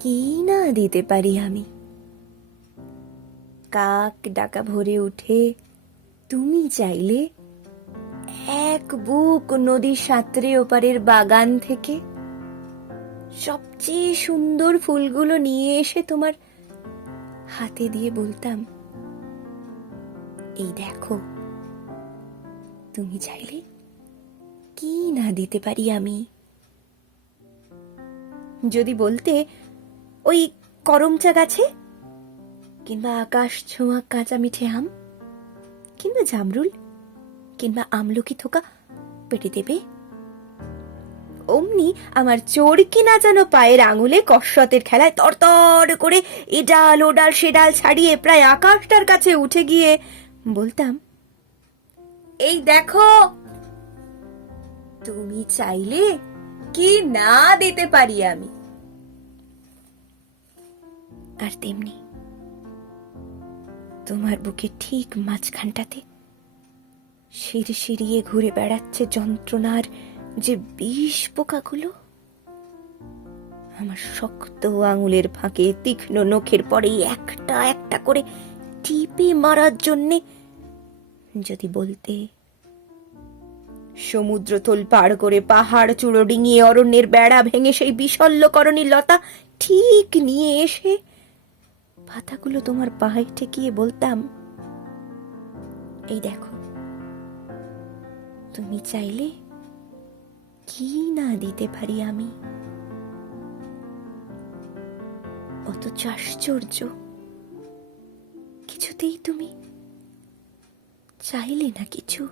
কি না দিতে পারি আমি? কাক ডাকা ভরে উঠে তুমি চাইলে এক বুক নদী সাঁতরে ওপারের বাগান থেকে সবচেয়ে সুন্দর ফুলগুলো নিয়ে এসে তোমার হাতে দিয়ে বলতাম, এই দেখো, তুমি চাইলে কি না দিতে পারি আমি? যদি বলতে ওই করমচা গাছে? কিংবা আকাশ ছোঁয়া কাঁচা মিঠে আম? কিংবা জামরুল? কিংবা আমলকি থোকা পেটে দেবে? অমনি আমার চোরকি যেন পায়ের আঙুলে কসরতের খেলায় তরতর করে এডাল ওডাল ও ডাল সে ডাল ছাড়িয়ে প্রায় আকাশটার কাছে উঠে গিয়ে বলতাম, এই দেখো, তুমি চাইলে কি না দিতে পারি আমি? আর তেমনি তোমার বুকে ঠিক মাঝখানটাতে সিঁড়ি সিঁড়িয়ে ঘুরে বেড়াচ্ছে যন্ত্রণার যে বিষ পোকাগুলো। আমার শক্ত আঙুলের ফাঁকে তীক্ষ্ণ নখের পরে একটা একটা করে টিপে মারার জন্যে যদি বলতে সমুদ্র তোল পার করে পাহাড় চূড়ো ডিঙিয়ে অরণ্যের বেড়া ভেঙে সেই বিশল্যকরণী লতা ঠিক নিয়ে এসে পাতাগুলো তোমার পায়ে ঠেকিয়ে বলতাম, এই দেখো, তুমি চাইলে কি না দিতে পারি আমি? অথচ আশ্চর্য, কিছুতেই তুমি চাইলে না কিছু।